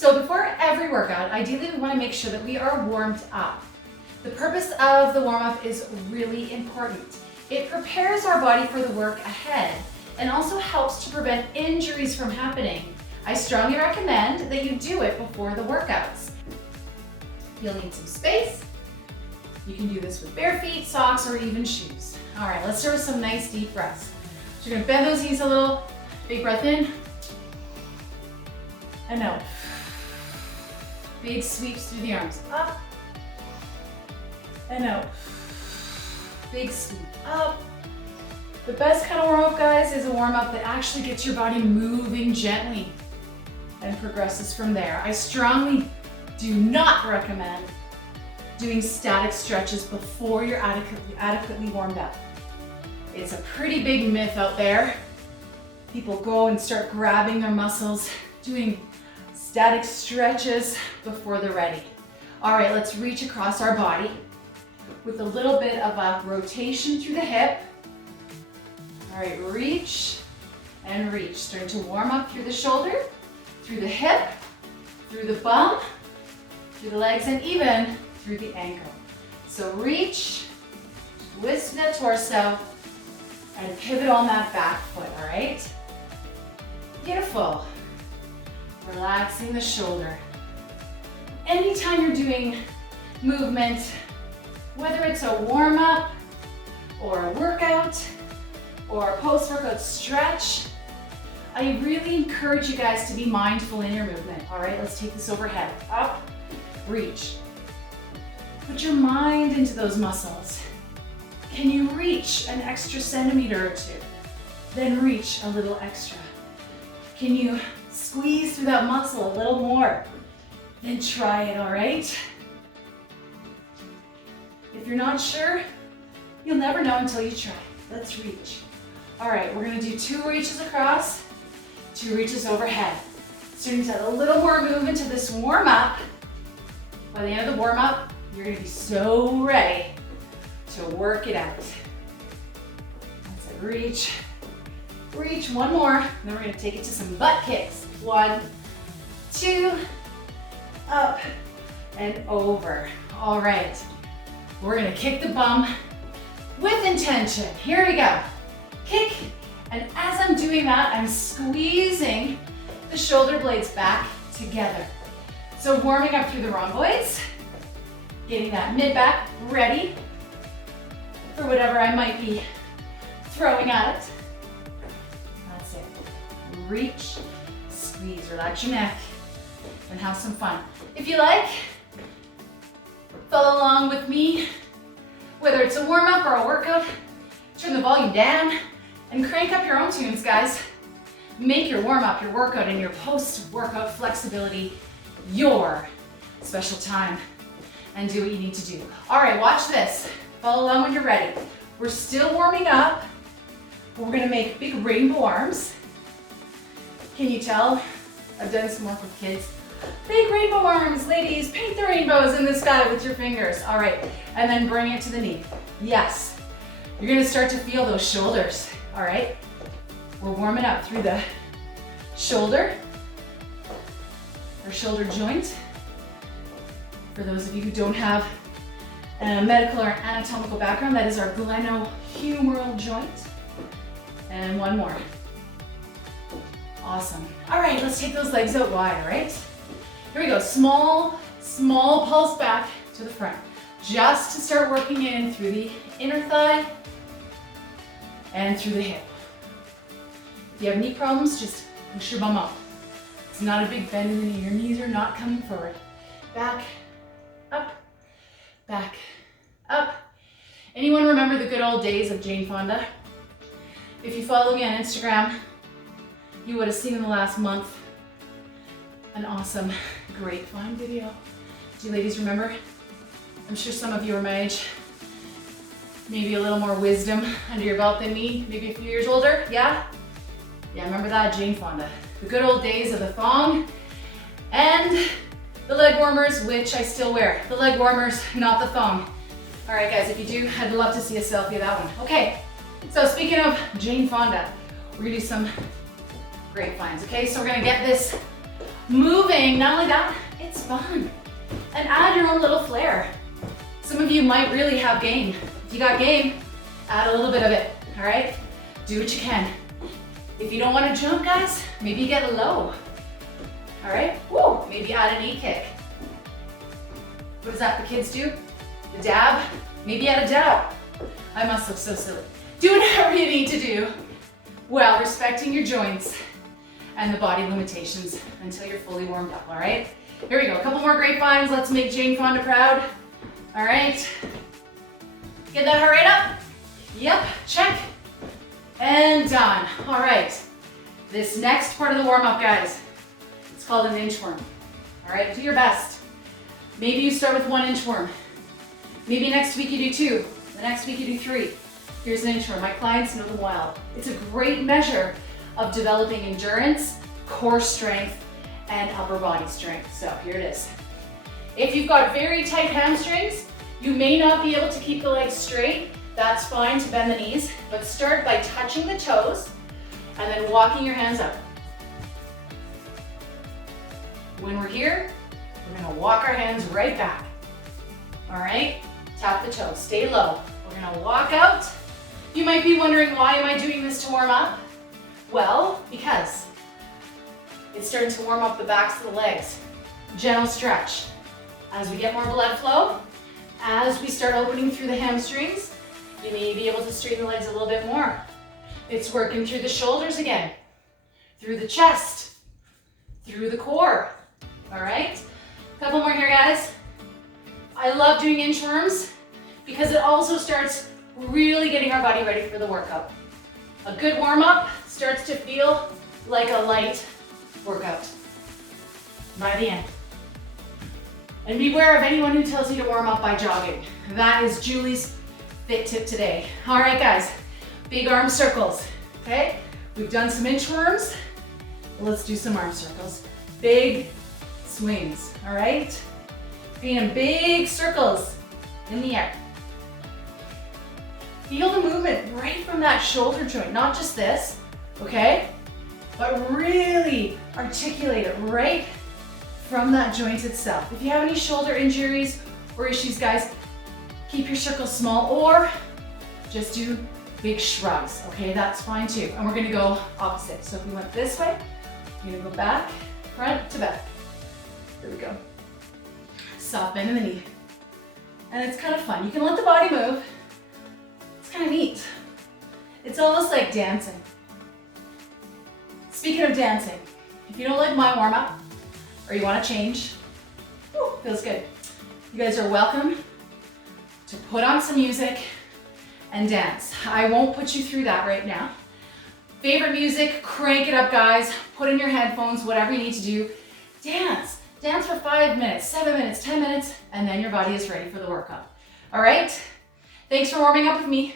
So before every workout, ideally we want to make sure that we are warmed up. The purpose of the warm-up is really important. It prepares our body for the work ahead and also helps to prevent injuries from happening. I strongly recommend that you do it before the workouts. You'll need some space. You can do this with bare feet, socks, or even shoes. All right, let's start with some nice deep breaths. So you're gonna bend those knees a little, big breath in, and out. Big sweeps through the arms, up, and out. Big sweep up. The best kind of warm-up, guys, is a warm-up that actually gets your body moving gently and progresses from there. I strongly do not recommend doing static stretches before you're adequately warmed up. It's a pretty big myth out there. People go and start grabbing their muscles, doing static stretches before they're ready. All right, let's reach across our body with a little bit of a rotation through the hip. All right, reach and reach. Starting to warm up through the shoulder, through the hip, through the bum, through the legs, and even through the ankle. So reach, twist that torso, and pivot on that back foot, all right? Beautiful. Relaxing the shoulder. Anytime you're doing movement, whether it's a warm-up or a workout or a post-workout stretch, I really encourage you guys to be mindful in your movement. All right, let's take this overhead. Up, reach. Put your mind into those muscles. Can you reach an extra centimeter or two? Then reach a little extra. Can you squeeze through that muscle a little more? Then try it, all right? If you're not sure, you'll never know until you try. Let's reach. All right, we're gonna do 2 reaches across, 2 reaches overhead. Starting to add a little more movement to this warm up. By the end of the warm up, you're gonna be so ready to work it out. That's it, reach, reach, 1 more. Then we're gonna take it to some butt kicks. 1, 2, up and over. All right, we're gonna kick the bum with intention. Here we go. Kick, and as I'm doing that, I'm squeezing the shoulder blades back together. So warming up through the rhomboids, getting that mid-back ready for whatever I might be throwing at it. That's it. Reach, squeeze, relax your neck, and have some fun. If you like, follow along with me, whether it's a warm-up or a workout, turn the volume down and crank up your own tunes, guys. Make your warm-up, your workout, and your post-workout flexibility your special time, and do what you need to do. All right, watch this. Follow along when you're ready. We're still warming up. We're gonna make big rainbow arms. Can you tell? I've done some work with kids. Big rainbow arms, ladies. Paint the rainbows in the sky with your fingers. All right, and then bring it to the knee. Yes, you're gonna start to feel those shoulders, all right? We're warming up through the shoulder, or shoulder joint. For those of you who don't have a medical or anatomical background, that is our glenohumeral joint. And 1 more. Awesome. All right, let's take those legs out wide, all right? Here we go, small pulse back to the front. Just to start working in through the inner thigh and through the hip. If you have knee problems, just push your bum up. It's not a big bend in the knee. Your knees are not coming forward. Back, up, back, up. Anyone remember the good old days of Jane Fonda? If you follow me on Instagram, you would have seen in the last month an awesome grapevine video. Do you ladies remember? I'm sure some of you are my age. Maybe a little more wisdom under your belt than me, maybe a few years older, yeah? Yeah, remember that, Jane Fonda. The good old days of the thong and the leg warmers, which I still wear. The leg warmers, not the thong. All right, guys, if you do, I'd love to see a selfie of that one. Okay, so speaking of Jane Fonda, we're gonna do some grapevines, okay? So we're gonna get this moving. Not only that, it's fun. And add your own little flair. Some of you might really have game. If you got game, add a little bit of it, all right? Do what you can. If you don't want to jump, guys, maybe get low, all right? Woo, maybe add an E-kick. What does that the kids do? The dab? Maybe add a dab. I must look so silly. Do whatever you need to do while respecting your joints and the body limitations until you're fully warmed up, all right? Here we go, a couple more grapevines. Let's make Jane Fonda proud. All right. Get that heart rate up. Yep, check. And done. All right. This next part of the warm-up, guys, it's called an inchworm. All right, do your best. Maybe you start with 1 inchworm. Maybe next week you do 2. The next week you do 3. Here's an inchworm. My clients know them well. It's a great measure of developing endurance, core strength, and upper body strength. So here it is. If you've got very tight hamstrings, you may not be able to keep the legs straight. That's fine to bend the knees, but start by touching the toes and then walking your hands up. When we're here, we're gonna walk our hands right back. All right, tap the toes, stay low. We're gonna walk out. You might be wondering, why am I doing this to warm up? Well, because it's starting to warm up the backs of the legs. Gentle stretch. As we get more blood flow, as we start opening through the hamstrings, you may be able to straighten the legs a little bit more. It's working through the shoulders again, through the chest, through the core. All right? Couple more here, guys. I love doing inchworms because it also starts really getting our body ready for the workout. A good warm-up starts to feel like a light workout by the end. And beware of anyone who tells you to warm up by jogging. That is Julie's fit tip today. All right, guys, big arm circles, okay? We've done some inchworms. Let's do some arm circles. Big swings, all right? Creating big circles in the air. Feel the movement right from that shoulder joint, not just this, okay? But really articulate it right from that joint itself. If you have any shoulder injuries or issues, guys, keep your circles small or just do big shrugs, okay? That's fine too. And we're gonna go opposite. So if we went this way, you're gonna go back, front to back. There we go. Soft bend in the knee. And it's kind of fun. You can let the body move. It's kind of neat. It's almost like dancing. Speaking of dancing, if you don't like my warm-up or you want to change, whew, feels good. You guys are welcome to put on some music and dance. I won't put you through that right now. Favorite music, crank it up, guys. Put in your headphones, whatever you need to do. Dance. Dance for 5 minutes, 7 minutes, 10 minutes, and then your body is ready for the workout. All right? Thanks for warming up with me.